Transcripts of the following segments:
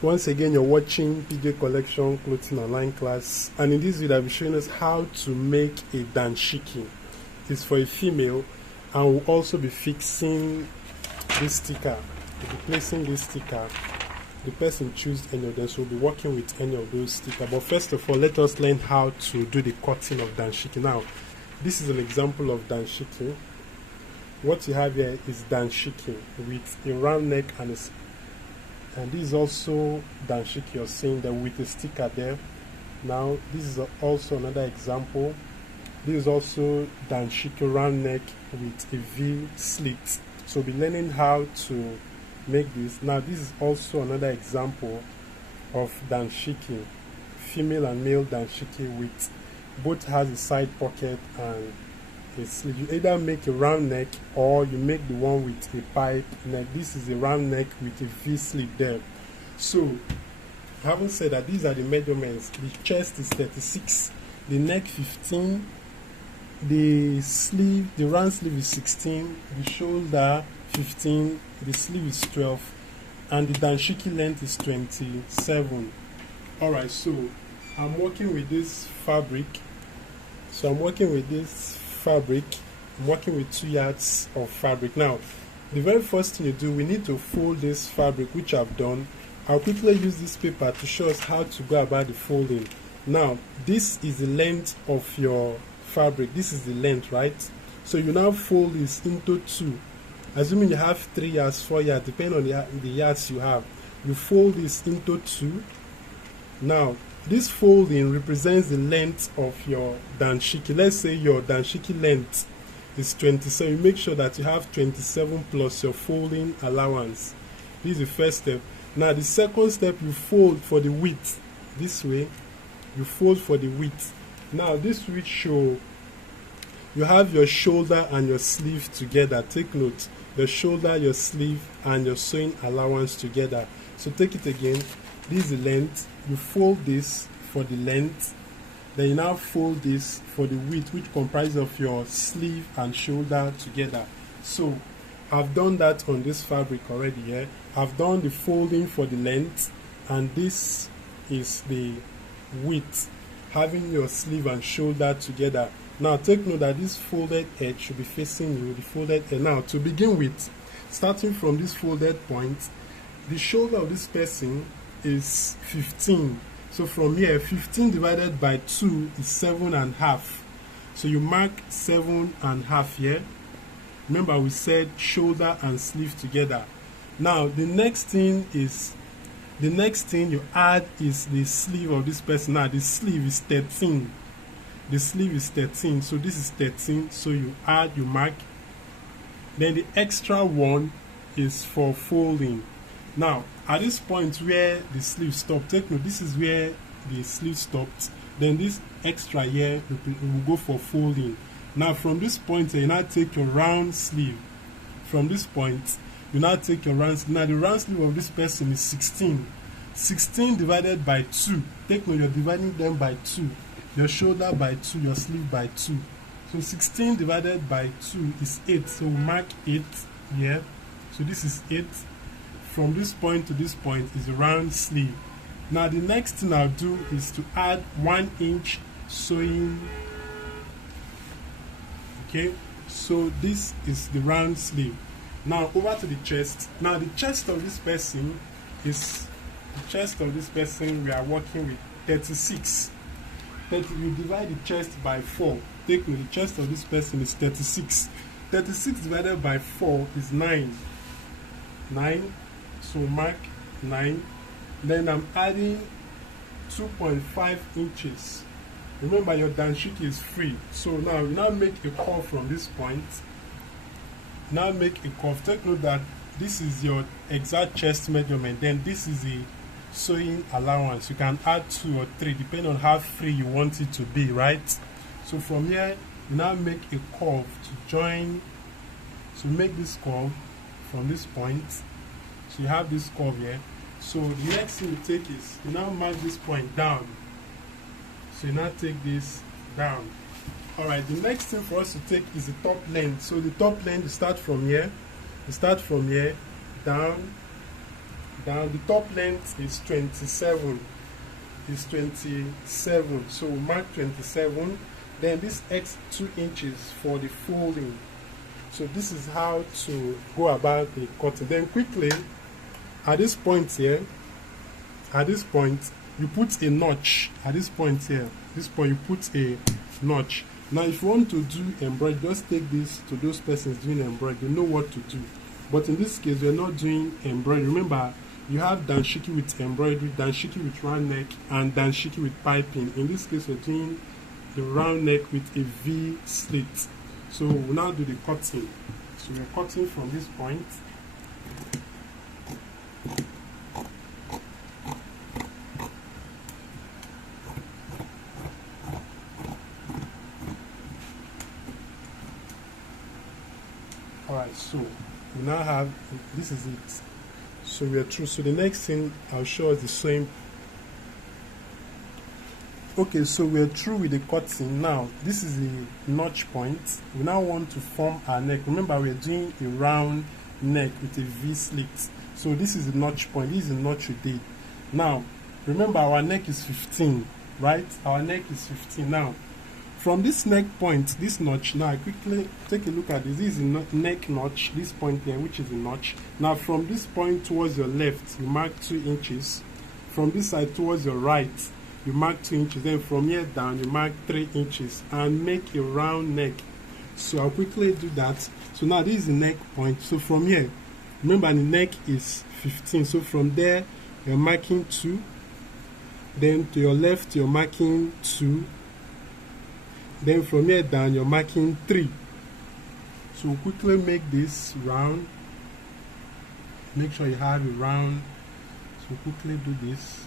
Once again, you're watching PJ Collection Clothing Online class, and in this video I'll be showing us how to make a dashiki. It's for a female, and we'll also be fixing this sticker. We'll be placing this sticker. The person choose any of them, so we'll be working with any of those stickers. But first of all, let us learn how to do the cutting of dashiki. Now, this is an example of dashiki. What you have here is dashiki with a round neck and this is also dashiki you're seeing there with a sticker there. Now this is also another example. This is also dashiki round neck with a V slit. So we'll be learning how to make this. Now this is also another example of dashiki, female and male dashiki, with both has a side pocket and a sleeve. You either make a round neck or you make the one with a pipe neck. This is a round neck with a V sleeve there. So having said that, these are the measurements. The chest is 36, the neck 15, the sleeve, the round sleeve is 16, the shoulder 15, the sleeve is 12, and the dashiki length is 27. Alright, so I'm working with this fabric. I'm working with 2 yards of fabric. Now the very first thing you do, we need to fold this fabric, which I've done. I'll quickly use this paper to show us how to go about the folding. Now this is the length of your fabric. This is the length, right? So you now fold this into 2, assuming you have 3 yards, 4 yards, depending on the yards you have. You fold this into 2. Now this folding represents the length of your dashiki. Let's say your dashiki length is 27. You make sure that you have 27 plus your folding allowance. This is the first step. Now the second step, you fold for the width. This way, you fold for the width. Now this will show you have your shoulder and your sleeve together. Take note, your shoulder, your sleeve, and your sewing allowance together. So take it again. This is the length. You fold this for the length, then you now fold this for the width, which comprises of your sleeve and shoulder together. So I've done that on this fabric already here. I've done the folding for the length, and this is the width, having your sleeve and shoulder together. Now take note that this folded edge should be facing you, the folded edge. Now to begin with, starting from this folded point, the shoulder of this person is 15. So from here, 15 divided by 2 is 7.5. So you mark 7.5 here. Remember, we said shoulder and sleeve together. Now the next thing you add is the sleeve of this person. Now the sleeve is 13. The sleeve is 13. So this is 13. So you add, you mark. Then the extra one is for folding. Now at this point where the sleeve stopped, take note, this is where the sleeve stopped. Then this extra here will go for folding. Now from this point you now take your round sleeve. From this point you now take your round sleeve. Now the round sleeve of this person is 16. 16 divided by 2. Take note, you're dividing them by 2. Your shoulder by 2, your sleeve by 2. So 16 divided by 2 is 8. So we mark 8 here. So this is 8. From this point to this point is a round sleeve. Now the next thing I'll do is to add 1 inch sewing. Okay, so this is the round sleeve. Now over to the chest. Now the chest of this person we are working with 36. You divide the chest by 4. Take note, the chest of this person is 36. 36 divided by 4 is 9. 9. So mark 9. Then I'm adding 2.5 inches. Remember, your dashiki is free. So now you now make a curve from this point. Now make a curve. Take note that this is your exact chest measurement. Then this is the sewing allowance. You can add 2 or 3 depending on how free you want it to be, right? So from here you now make a curve to join. So make this curve from this point. So you have this curve here. So the next thing you take is you now mark this point down. So you now take this down. Alright, the next thing for us to take is the top length. So the top length, you start from here down down. The top length is 27. So we mark 27. Then this X 2 inches for the folding. So this is how to go about the cutting. Then quickly, at this point here, you put a notch. At this point here, you put a notch. Now if you want to do embroidery, just take this to those persons doing embroidery. They know what to do. But in this case, we're not doing embroidery. Remember, you have dashiki with embroidery, dashiki with round neck, and dashiki with piping. In this case, we're doing the round neck with a V slit. So we'll now do the cutting. So we're cutting from this point. Alright, so we now have, this is it. So we are through. So the next thing I'll show is the sewing. Okay, so we are through with the cutting. Now this is the notch point. We now want to form our neck. Remember, we are doing a round neck with a V slit. So this is the notch point. This is the notch we did. Now remember, our neck is 15, right? Our neck is 15. Now from this neck point, this notch, now I quickly take a look at this. This is the neck notch, this point here, which is the notch. Now from this point towards your left, you mark 2 inches. From this side towards your right, you mark 2 inches. Then from here down, you mark 3 inches and make a round neck. So I'll quickly do that. So now this is the neck point. So from here, remember the neck is 15. So from there, you're marking 2. Then to your left, you're marking 2. Then from here down, you're marking 3. So quickly make this round. Make sure you have it round. So quickly do this.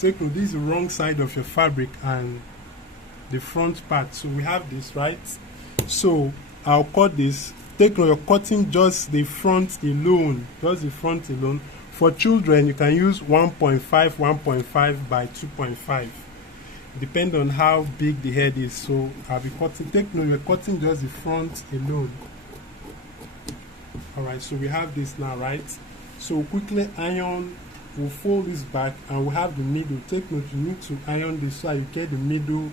Take note, this is the wrong side of your fabric and the front part. So we have this, right? So I'll cut this. Take note, you're cutting just the front alone. Just the front alone. For children, you can use 1.5 by 2.5. Depend on how big the head is. So I'll be cutting. Take note, we're cutting just the front alone. Alright, so we have this now, right? So quickly iron. We'll fold this back and we'll have the middle. Take note, you need to iron this so you get the middle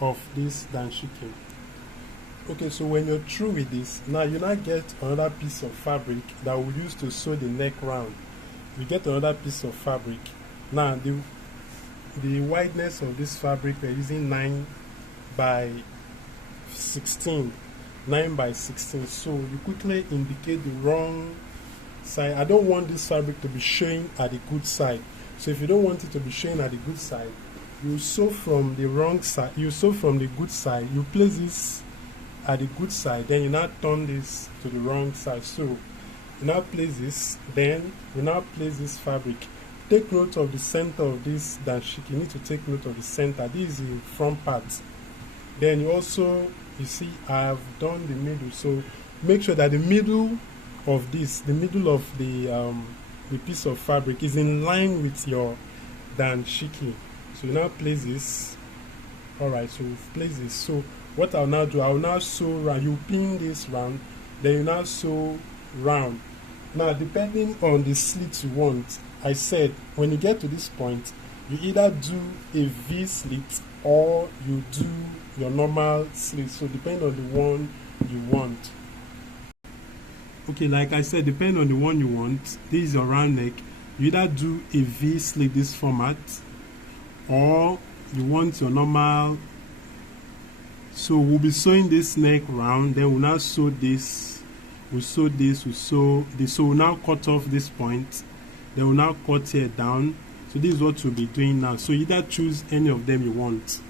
of this dashiki. Okay, so when you're through with this, now you now get another piece of fabric that we'll use to sew the neck round. You get another piece of fabric. Now the wideness of this fabric, we're using 9 by 16. 9 by 16. So you quickly indicate the wrong side. I don't want this fabric to be showing at the good side. So if you don't want it to be showing at the good side, you sew from the wrong side. You sew from the good side. You place this at the good side. Then you now turn this to the wrong side. So you now place this. Then you now place this fabric. Take note of the center of this dashiki. You need to take note of the center. This is the front part. Then you also, you see, I have done the middle. So make sure that the middle of this, the middle of the piece of fabric is in line with your dashiki. So you now place this. Alright, so we've placed this. So what I'll now do, I'll now sew round. You pin this round, then you now sew round. Now depending on the slit you want, I said when you get to this point, you either do a V slit or you do your normal slit. So depending on the one you want. Okay, like I said, depending on the one you want, this is your round neck. You either do a V slit this format, or you want your normal. So we'll be sewing this neck round, then we'll now sew this. We'll sew this, we'll sew this. So we'll now cut off this point, then we'll now cut here down. So this is what we'll be doing now. So either choose any of them you want.